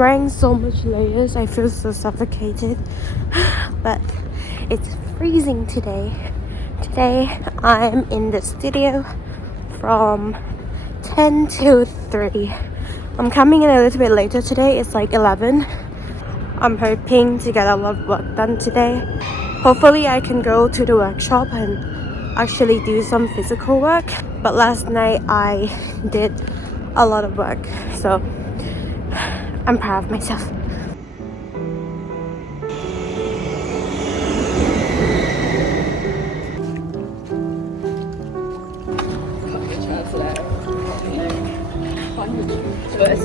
wearing so much layers, I feel so suffocated. But it's freezing today. Today I'm in the studio from 10 to 3. I'm coming in a little bit later today. It's like 11. I'm hoping to get a lot of work done today. Hopefully I can go to the workshop and actually do some physical work. But last night I did a lot of work, so I'm proud of myself.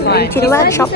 Going to the workshop.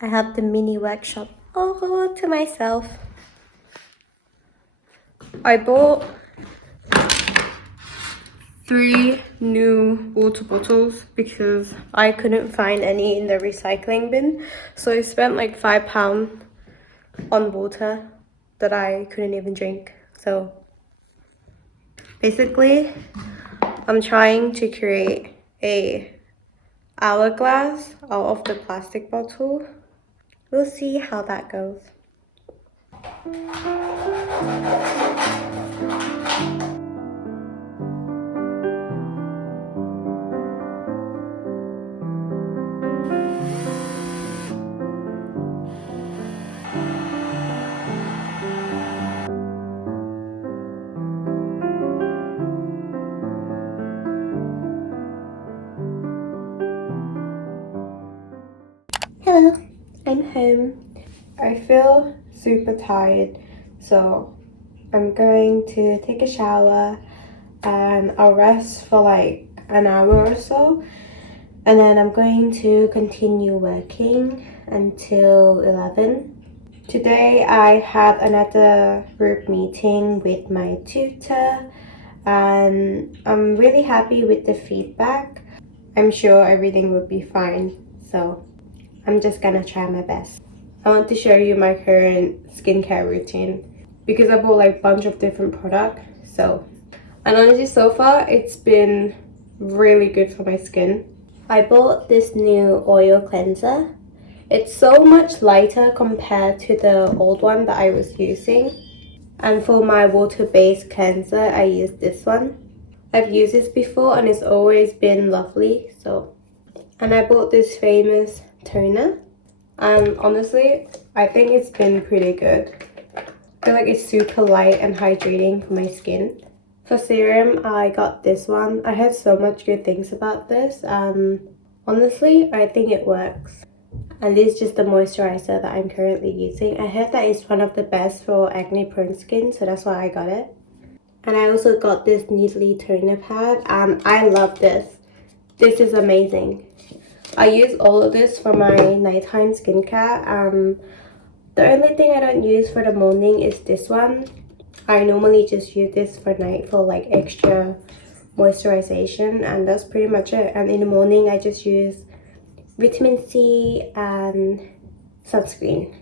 I have the mini workshop all to myself. I bought 3 new water bottles because I couldn't find any in the recycling bin. So I spent like £5 on water that I couldn't even drink. So basically, I'm trying to create a hourglass out of the plastic bottle. We'll see how that goes. Hello, I'm home. I feel super tired, so I'm going to take a shower and I'll rest for like an hour or so, and then I'm going to continue working until 11. Today I had another group meeting with my tutor and I'm really happy with the feedback. I'm sure everything will be fine, so I'm just gonna try my best. I want to show you my current skincare routine because I bought like a bunch of different products. And honestly, so far it's been really good for my skin. I bought this new oil cleanser. It's so much lighter compared to the old one that I was using. And for my water-based cleanser, I use this one. I've used this before and it's always been lovely. And I bought this famous toner. And honestly, I think it's been pretty good. I feel like it's super light and hydrating for my skin. For serum, I got this one. I heard so much good things about this, and honestly, I think it works. And this is just the moisturizer that I'm currently using. I heard that it's one of the best for acne-prone skin, so that's why I got it. And I also got this Needly toner pad, and I love this. This is amazing. I use all of this for my nighttime skincare. The only thing I don't use for the morning is this one. I normally just use this for night for like extra moisturization, and that's pretty much it. And in the morning I just use vitamin C and sunscreen.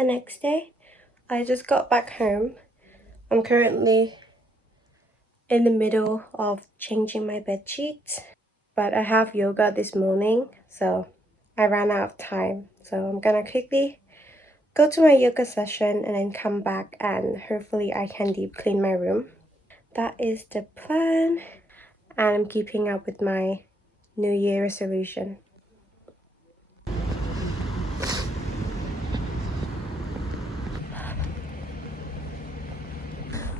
the next day. I just got back home. I'm currently in the middle of changing my bed sheets, but I have yoga this morning, so I ran out of time. So I'm gonna quickly go to my yoga session and then come back, and hopefully I can deep clean my room. That is the plan, and I'm keeping up with my New Year resolution.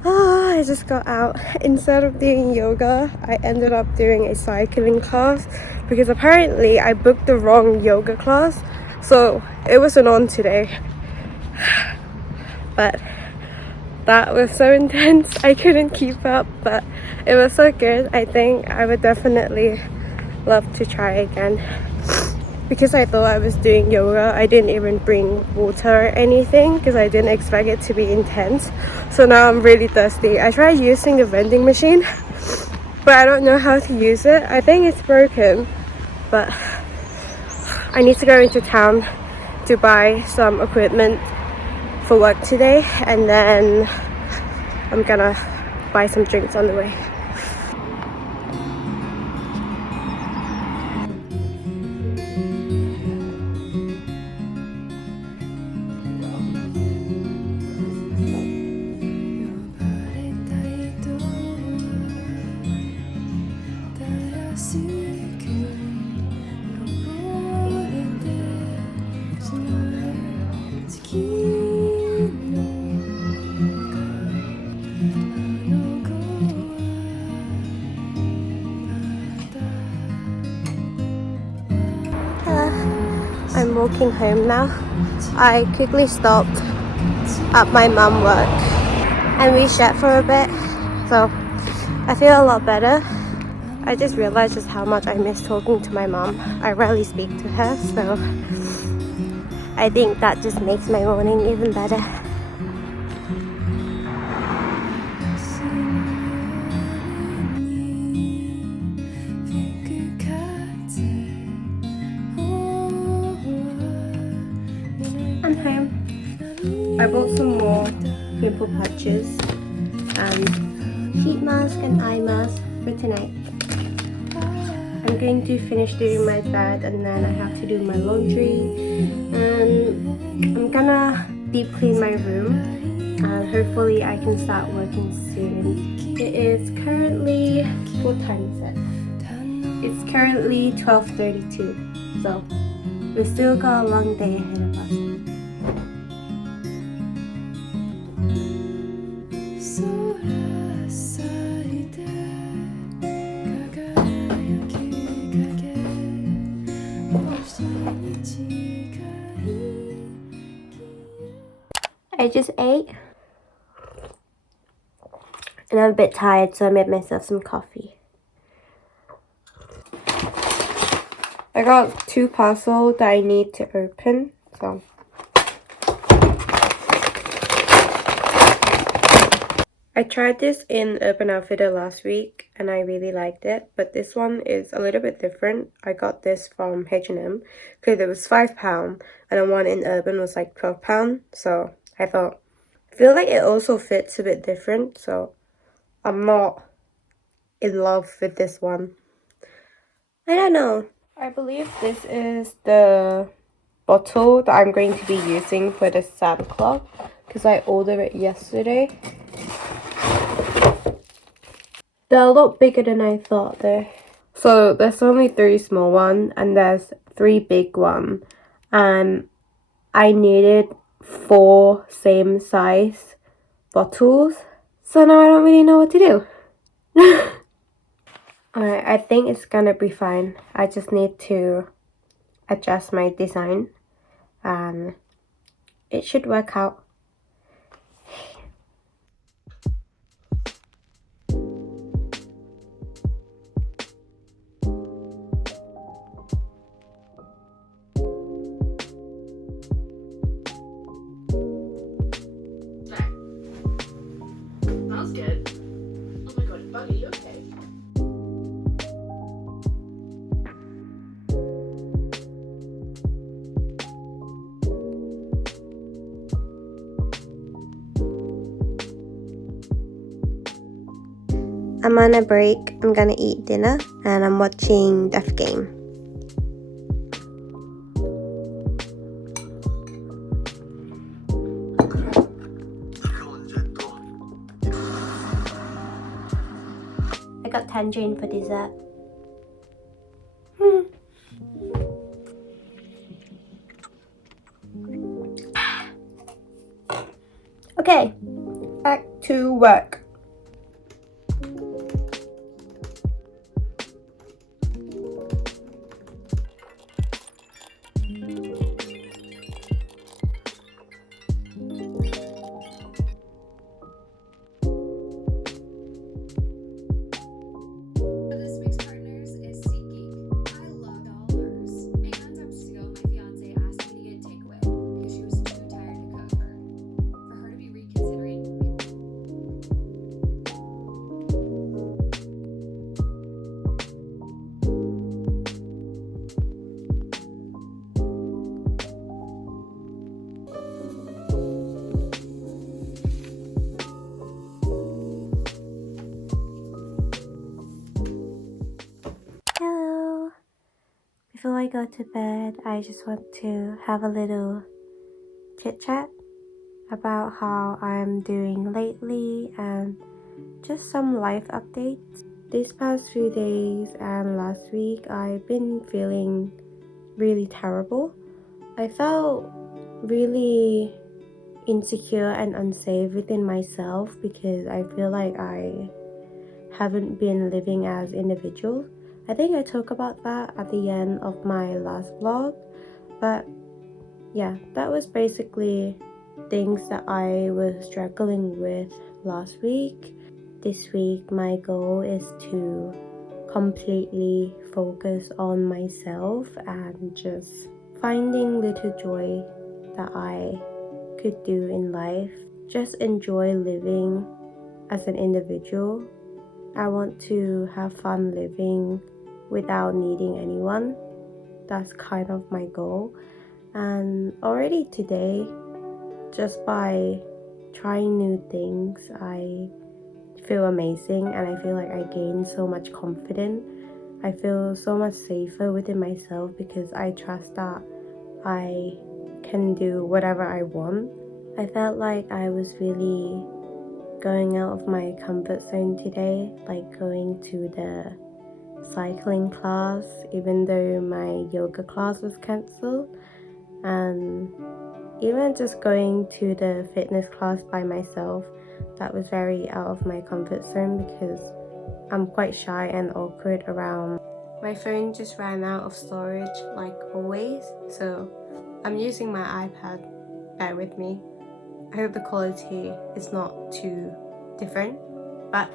I just got out. Instead of doing yoga, I ended up doing a cycling class because apparently I booked the wrong yoga class, so it wasn't on today. But that was so intense, I couldn't keep up, but it was so good. I think I would definitely love to try again. Because I thought I was doing yoga, I didn't even bring water or anything because I didn't expect it to be intense. So now I'm really thirsty. I tried using the vending machine, but I don't know how to use it. I think it's broken, but I need to go into town to buy some equipment for work today, and then I'm gonna buy some drinks on the way. I'm walking home now. I quickly stopped at my mum's work and we chat for a bit, so I feel a lot better. I just realized just how much I miss talking to my mom. I rarely speak to her, so I think that just makes my morning even better. I'm home. I bought some more pimple patches and sheet mask and eye mask for tonight. I'm going to finish doing my bed and then I have to do my laundry, and I'm gonna deep clean my room and hopefully I can start working soon. It is currently, what time is it? It's currently 12:32, so we still got a long day ahead of us. I just ate and I'm a bit tired, so I made myself some coffee. I got 2 parcels that I need to open, so I tried this in Urban Outfitter last week and I really liked it, but this one is a little bit different. I got this from H&M because it was £5 and the one in Urban was like £12, so I feel like it also fits a bit different, so I'm not in love with this one. I don't know. I believe this is the bottle that I'm going to be using for the Santa Claus because I ordered it yesterday. They're a lot bigger than I thought though. So there's only 3 small ones and there's 3 big ones, and I needed 4 same size bottles, so now I don't really know what to do. Alright, I think it's gonna be fine. I just need to adjust my design and it should work out. Smells good. Oh my god, Buddy, you okay? I'm on a break. I'm gonna eat dinner and I'm watching Death Game. I got tangerine for dessert. Okay, back to work. This week's partners is SeatGeek. I love dollars. And I'm still, my fiance asked me to get takeaway because she was too tired to cook for her to be reconsidering. Hello. Before I go to bed, I just want to have a little chit chat about how I'm doing lately and just some life updates. These past few days and last week, I've been feeling really terrible. I felt really insecure and unsafe within myself because I feel like I haven't been living as individuals. I think I talked about that at the end of my last vlog, but yeah, that was basically things that I was struggling with last week. This week, my goal is to completely focus on myself and just finding little joy that I could do in life. Just enjoy living as an individual. I want to have fun living without needing anyone. That's kind of my goal. And already today, just by trying new things, I feel amazing and I feel like I gain so much confidence. I feel so much safer within myself because I trust that I can do whatever I want. I felt like I was really going out of my comfort zone today, like going to the cycling class even though my yoga class was cancelled, and even just going to the fitness class by myself. That was very out of my comfort zone because I'm quite shy and awkward around. My phone just ran out of storage like always, so I'm using my iPad. Bear with me. I hope the quality is not too different, but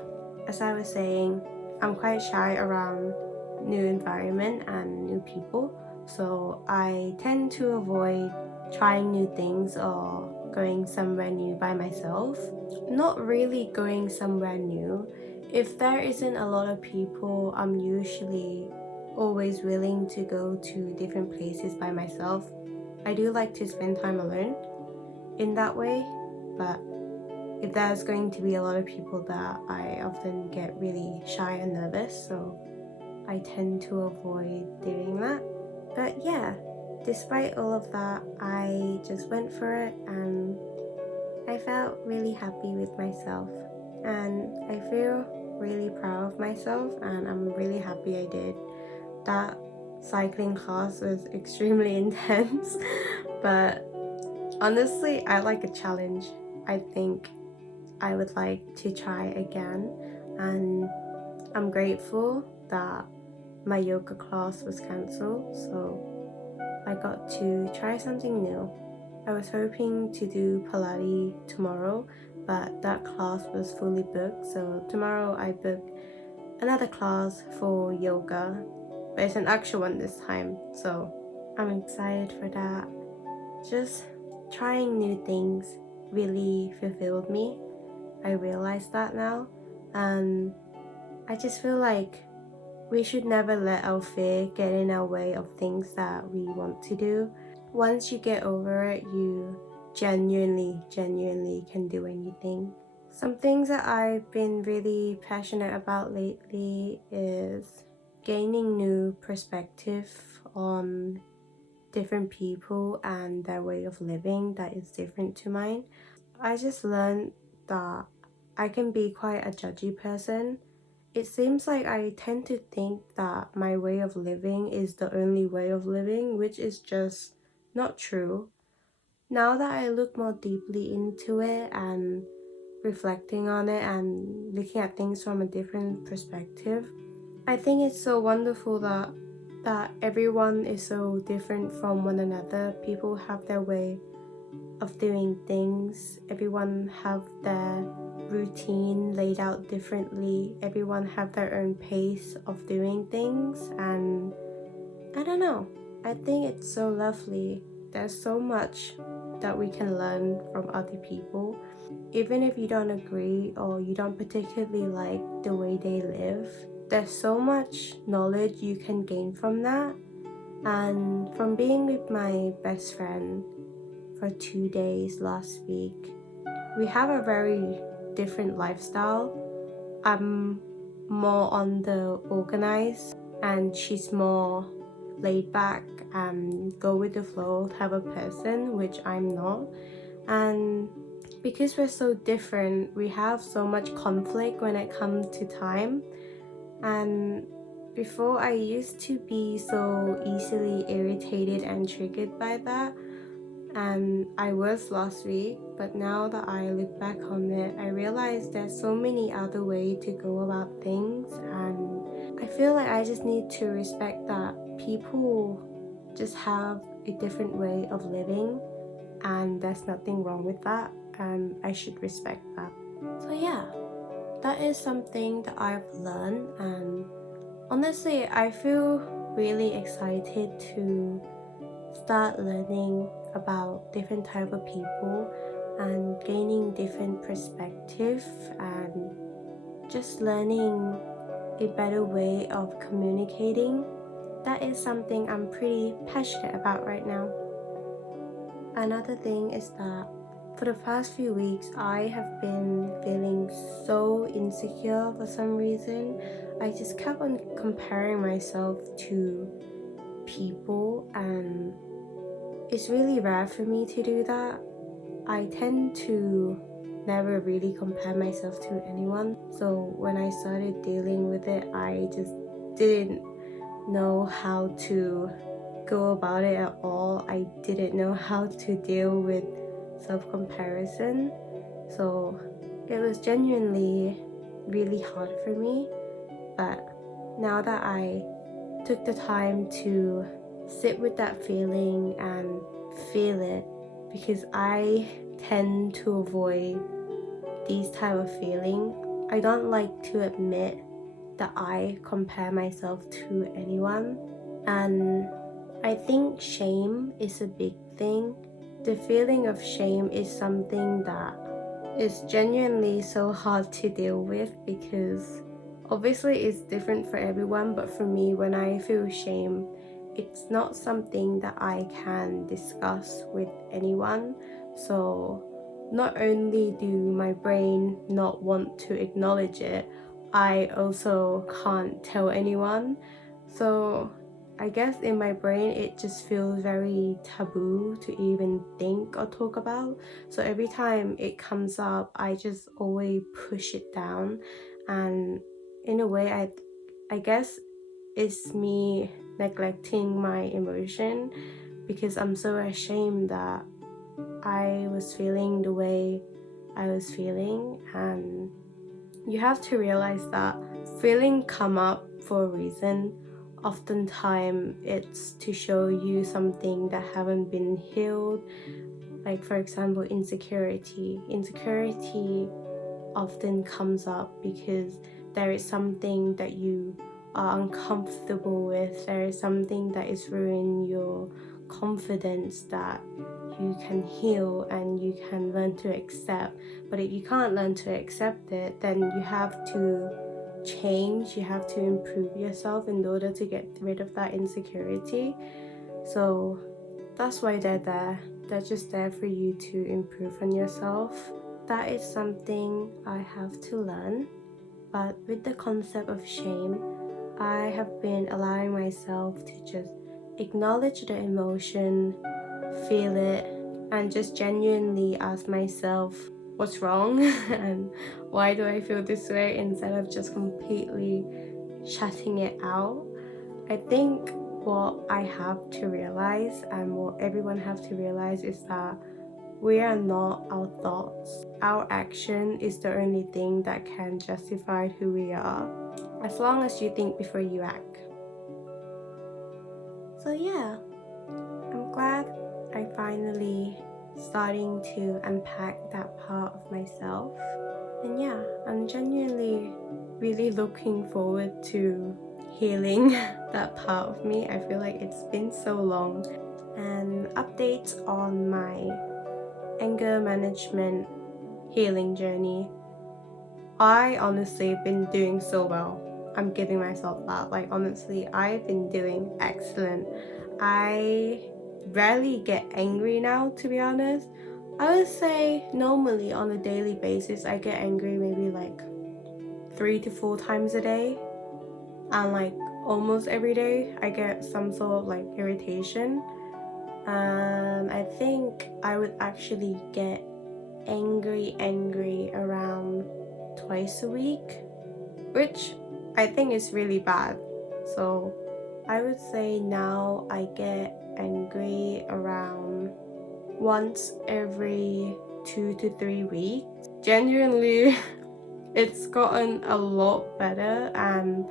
as I was saying, I'm quite shy around new environment and new people, so I tend to avoid trying new things or going somewhere new by myself. Not really going somewhere new. If there isn't a lot of people, I'm usually always willing to go to different places by myself. I do like to spend time alone in that way, but if there's going to be a lot of people, that I often get really shy and nervous, so I tend to avoid doing that. But yeah, despite all of that, I just went for it and I felt really happy with myself, and I feel really proud of myself, and I'm really happy I did. That cycling class was extremely intense, but honestly, I like a challenge. I think I would like to try again, and I'm grateful that my yoga class was cancelled, so I got to try something new. I was hoping to do Pilates tomorrow, but that class was fully booked, so tomorrow I booked another class for yoga, but it's an actual one this time, so I'm excited for that. Just trying new things really fulfilled me. I realize that now, and I just feel like we should never let our fear get in our way of things that we want to do. Once you get over it, you genuinely can do anything. Some things that I've been really passionate about lately is gaining new perspective on different people and their way of living that is different to mine. I just learned that I can be quite a judgy person. It seems like I tend to think that my way of living is the only way of living, which is just not true. Now that I look more deeply into it and reflecting on it and looking at things from a different perspective, I think it's so wonderful that everyone is so different from one another. People have their way of doing things. Everyone have their routine laid out differently. Everyone have their own pace of doing things, and I don't know. I think it's so lovely. There's so much that we can learn from other people. Even if you don't agree or you don't particularly like the way they live, there's so much knowledge you can gain from that. And from being with my best friend for 2 days last week, we have a very different lifestyle. I'm more on the organized and she's more laid back and go with the flow type of person, which I'm not. And because we're so different, we have so much conflict when it comes to time. And before, I used to be so easily irritated and triggered by that, and I was last week, but now that I look back on it, I realize there's so many other ways to go about things, and I feel like I just need to respect that people just have a different way of living, and there's nothing wrong with that, and I should respect that. So yeah, that is something that I've learned, and honestly, I feel really excited to start learning about different type of people and gaining different perspective and just learning a better way of communicating. That is something I'm pretty passionate about right now. Another thing is that for the past few weeks, I have been feeling so insecure for some reason. I just kept on comparing myself to people, and it's really rare for me to do that. I tend to never really compare myself to anyone. So when I started dealing with it, I just didn't know how to go about it at all. I didn't know how to deal with self-comparison. So it was genuinely really hard for me. But now that I took the time to sit with that feeling and feel it, because I tend to avoid these type of feeling. I don't like to admit that I compare myself to anyone, and I think shame is a big thing. The feeling of shame is something that is genuinely so hard to deal with, because obviously it's different for everyone, but for me, when I feel shame, it's not something that I can discuss with anyone. So not only do my brain not want to acknowledge it, I also can't tell anyone. So I guess in my brain it just feels very taboo to even think or talk about. So every time it comes up, I just always push it down, and in a way I guess it's me neglecting my emotion, because I'm so ashamed that I was feeling the way I was feeling. And you have to realize that feeling come up for a reason. Oftentimes it's to show you something that haven't been healed. Like for example, insecurity often comes up because there is something that you are uncomfortable with. There is something that is ruining your confidence that you can heal and you can learn to accept. But if you can't learn to accept it, then you have to change, you have to improve yourself in order to get rid of that insecurity. So that's why they're there. They're just there for you to improve on yourself. that is something I have to learn. But with the concept of shame, I have been allowing myself to just acknowledge the emotion, feel it, and just genuinely ask myself what's wrong and why do I feel this way, instead of just completely shutting it out. I think what I have to realize, and what everyone have to realize, is that we are not our thoughts. Our action is the only thing that can justify who we are, as long as you think before you act. So yeah, I'm glad I finally starting to unpack that part of myself. And yeah, I'm genuinely really looking forward to healing that part of me. I feel like it's been so long. And updates on my anger management healing journey. I honestly been doing so well. I'm giving myself that. Like, honestly, I've been doing excellent. I rarely get angry now, to be honest. I would say normally on a daily basis I get angry maybe like 3 to 4 times a day, and like almost every day I get some sort of like irritation. I think I would actually get angry around twice a week, which I think is really bad. So I would say now I get angry around once every 2 to 3 weeks. Genuinely, it's gotten a lot better, and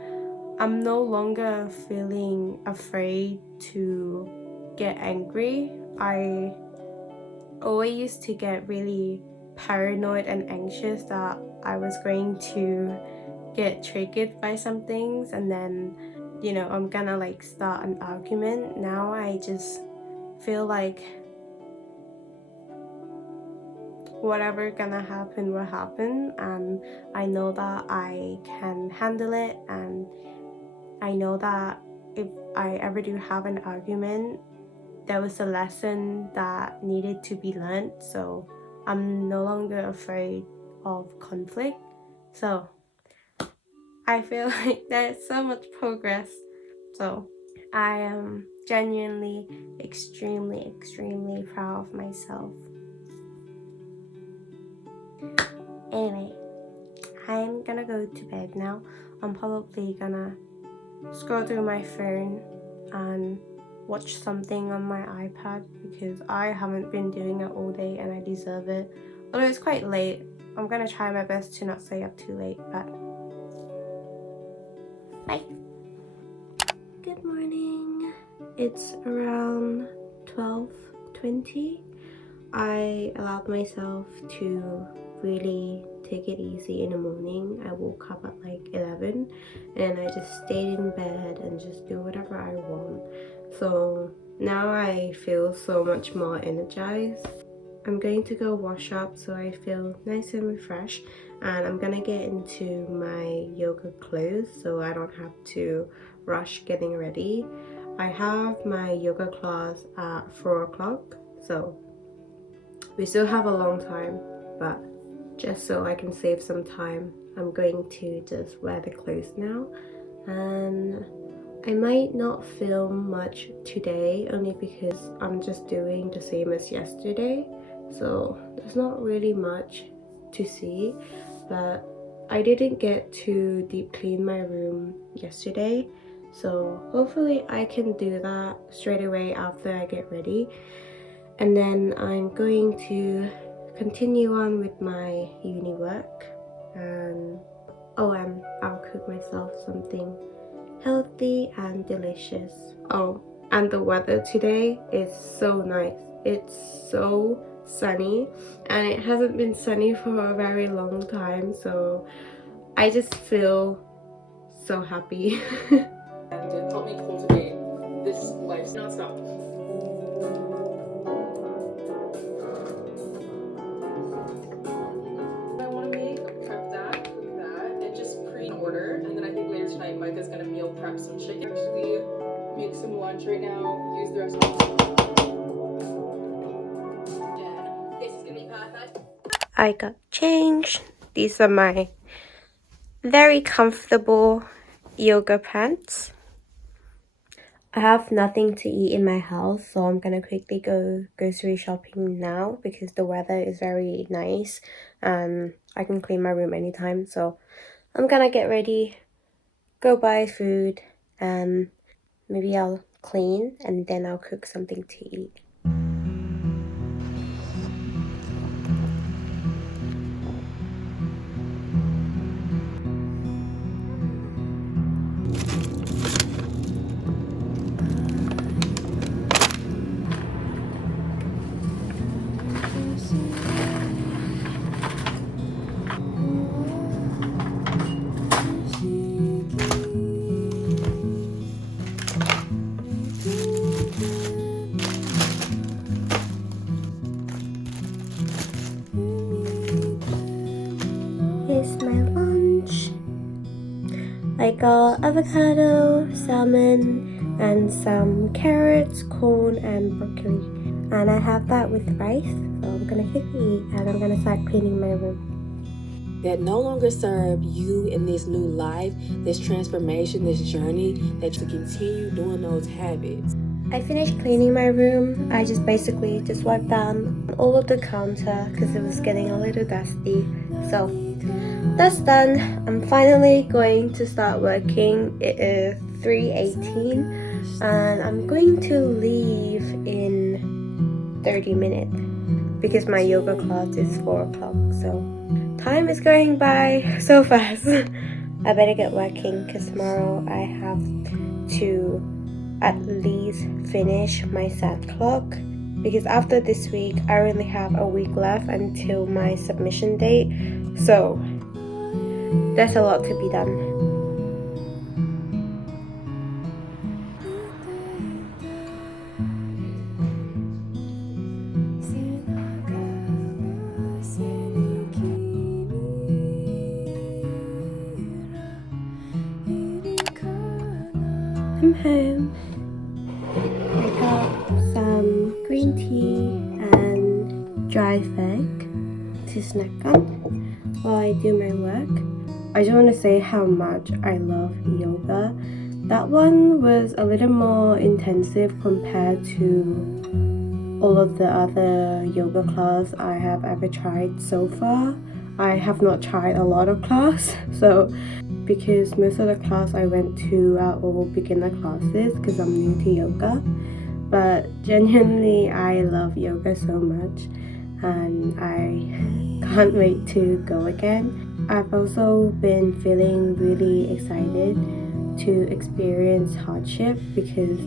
I'm no longer feeling afraid to get angry. I always used to get really paranoid and anxious that I was going to get triggered by some things, and then I'm gonna like start an argument. Now I just feel like whatever gonna happen will happen, and I know that I can handle it, and I know that if I ever do have an argument, there was a lesson that needed to be learned, so I'm no longer afraid of conflict. So I feel like there's so much progress. So I am genuinely extremely proud of myself. Anyway, I'm gonna go to bed now. I'm probably gonna scroll through my phone and watch something on my iPad, because I haven't been doing it all day and I deserve it. Although it's quite late, I'm gonna try my best to not stay up too late, but bye. Good morning. It's around 12:20. I allowed myself to really take it easy in the morning. I woke up at like 11 and I just stayed in bed and just do whatever I want. So now I feel so much more energized. I'm going to go wash up so I feel nice and refreshed, and I'm gonna get into my yoga clothes so I don't have to rush getting ready. I have my yoga class at 4 o'clock, so we still have a long time, but just so I can save some time, I'm going to just wear the clothes now. And I might not film much today, only because I'm just doing the same as yesterday, so there's not really much to see. But I didn't get to deep clean my room yesterday, so hopefully I can do that straight away after I get ready. And then I'm going to continue on with my uni work, and I'll cook myself something healthy and delicious. Oh, and the weather today is so nice. It's so sunny, and it hasn't been sunny for a very long time, so I just feel so happy. And to help me cultivate this life non-stop. I want to make prep that, cook that, and just pre-order. And then I think later tonight Micah's gonna meal prep some chicken. Actually make some lunch right now, use the rest of it. Yeah, this is gonna be perfect. I got changed. These are my very comfortable yoga pants. I have nothing to eat in my house, so I'm gonna quickly go grocery shopping now because the weather is very nice and I can clean my room anytime. So I'm gonna get ready, go buy food, and maybe I'll clean and then I'll cook something to eat. Here's my lunch. I got avocado, salmon, and some carrots, corn, and broccoli. And I have that with rice, so I'm gonna quickly eat and I'm gonna start cleaning my room. That no longer serve you in this new life, this transformation, this journey, that you continue doing those habits. I finished cleaning my room. I just basically wiped down all of the counter because it was getting a little dusty. So that's done. I'm finally going to start working. It is 3:18 and I'm going to leave in 30 minutes because my yoga class is 4 o'clock. So time is going by so fast. I better get working because tomorrow I have to at least finish my set clock because after this week I only have a week left until my submission date, so there's a lot to be done. I'm home. I got some green tea and dried egg to snack on while I do my work. I just want to say how much I love yoga. That one was a little more intensive compared to all of the other yoga class I have ever tried so far. I have not tried a lot of class, so because most of the class I went to are all beginner classes because I'm new to yoga. But genuinely, I love yoga so much and I can't wait to go again. I've also been feeling really excited to experience hardship because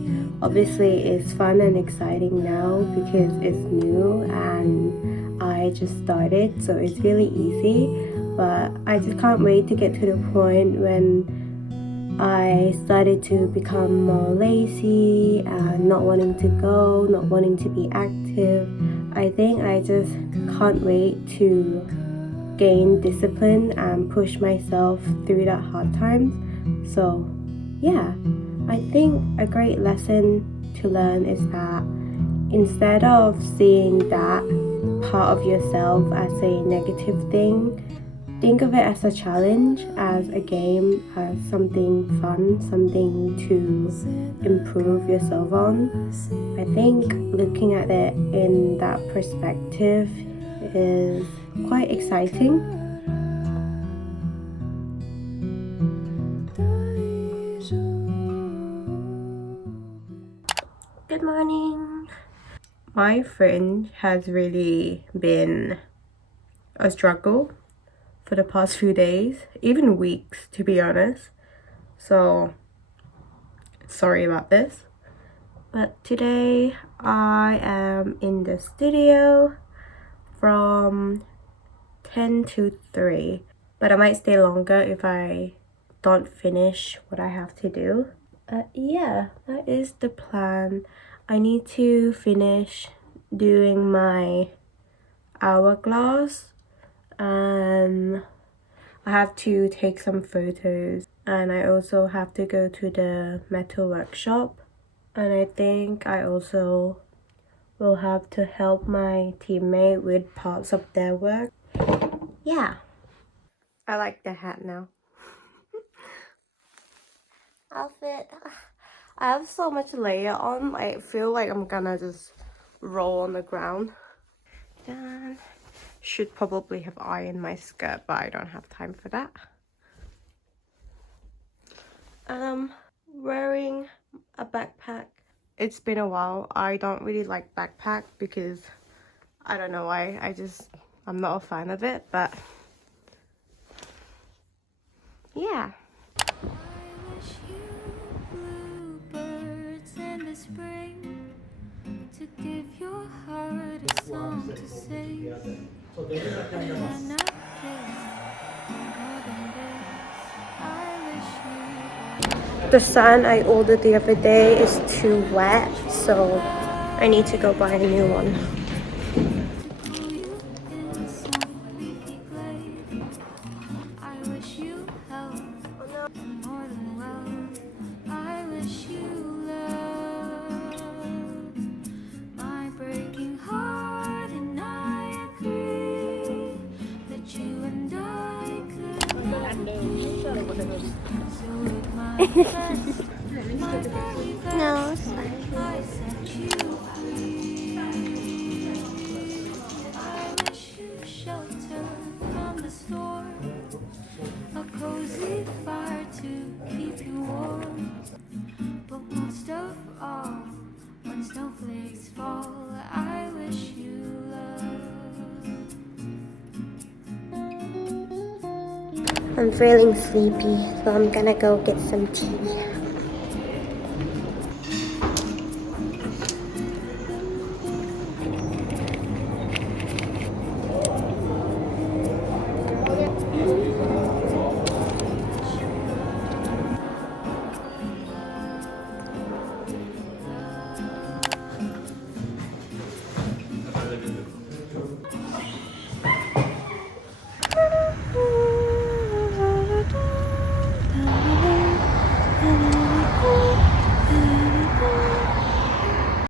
obviously it's fun and exciting now because it's new and I just started, so it's really easy. But I just can't wait to get to the point when I started to become more lazy and not wanting to go, not wanting to be active. I think I just can't wait to gain discipline and push myself through that hard times. So yeah, I think a great lesson to learn is that instead of seeing that part of yourself as a negative thing, think of it as a challenge, as a game, as something fun, something to improve yourself on. I think looking at it in that perspective is quite exciting. Good morning. My friend has really been a struggle for the past few days, even weeks to be honest. So sorry about this. But today I am in the studio from 10 to 3. But I might stay longer if I don't finish what I have to do. Yeah, that is the plan. I need to finish doing my hourglass and I have to take some photos and I also have to go to the metal workshop, and I think I also will have to help my teammate with parts of their work. yeah. I like the hat now. Outfit. I have so much layer on. I feel like I'm gonna just roll on the ground. Then should probably have ironed my skirt, but I don't have time for that. Wearing a backpack. It's been a while. I don't really like backpack because I don't know why. I'm not a fan of it, but yeah. I wish you bluebirds in the spring to give your heart a song to sing. And a kiss on northern days. I wish you The sun I ordered the other day is too wet, so I need to go buy a new one. to cool you in some leafy glade. I wish you health and more than wealth. I wish you love my breaking heart, and I agree that you and I could so with my best, my very best, No, it's fine. I set you free. I wish you shelter from the storm, a cozy fire to keep you warm. But most of all, when snowflakes fall, I wish you love. I'm feeling sleepy, so I'm gonna go get some tea.